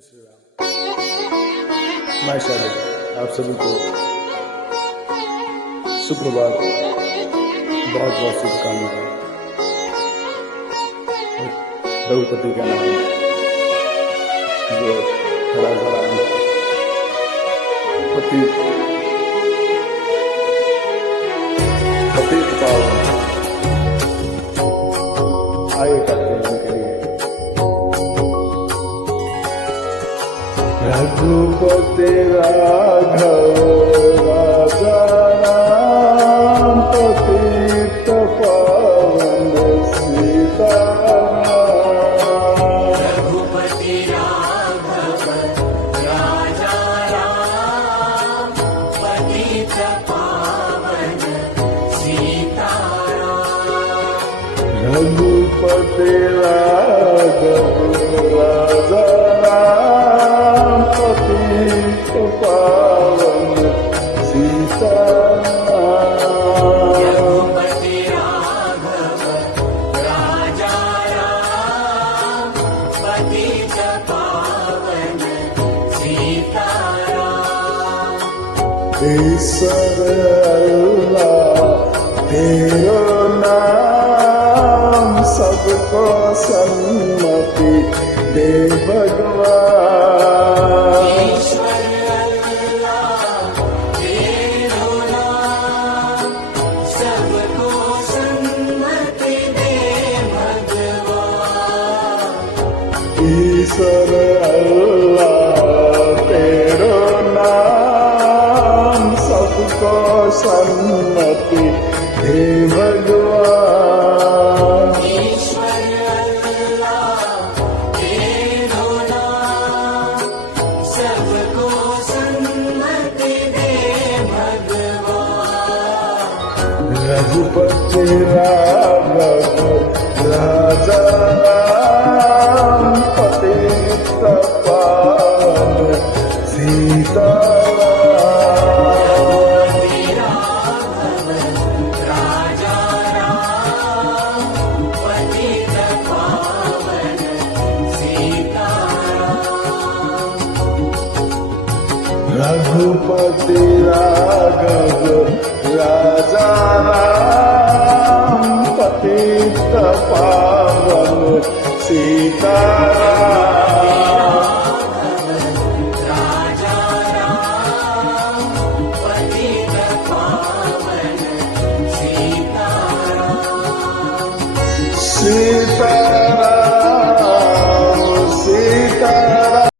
जय श्री राम। मैं शालिक आप सभी को सुप्रभात, बहुत बहुत शुभकामनाएं। रघुपति का नाम जो खड़ा खड़ा पतित पावन आगे करते हैं उनके लिए। रघुपति राघव राजा राम पतित पावन सीताराम। रघुपति राघव राजा राम पतित पावन सीताराम। रघुपति राघव राजा राम पतित पावन सीताराम। रघुपति राघव राजा राम पतित पावन सीताराम। ईश्वर अल्लाह तेरो नाम सबको सन्मति दे भगवान। ईश्वर अल्लाह तेरो नाम सबको सन्मति दे भगवान। ईश्वर अल्लाह तेरो नाम सबको सन्मति दे भगवान। ईश्वर अल्लाह तेरो नाम सबको सन्मति दे भगवान। रघुपति राघव राजा राम पतित पावन सीताराम। राघव राजा राम पतित पावन सीताराम। रघुपति राघव राजा राम पतित पावन सीताराम।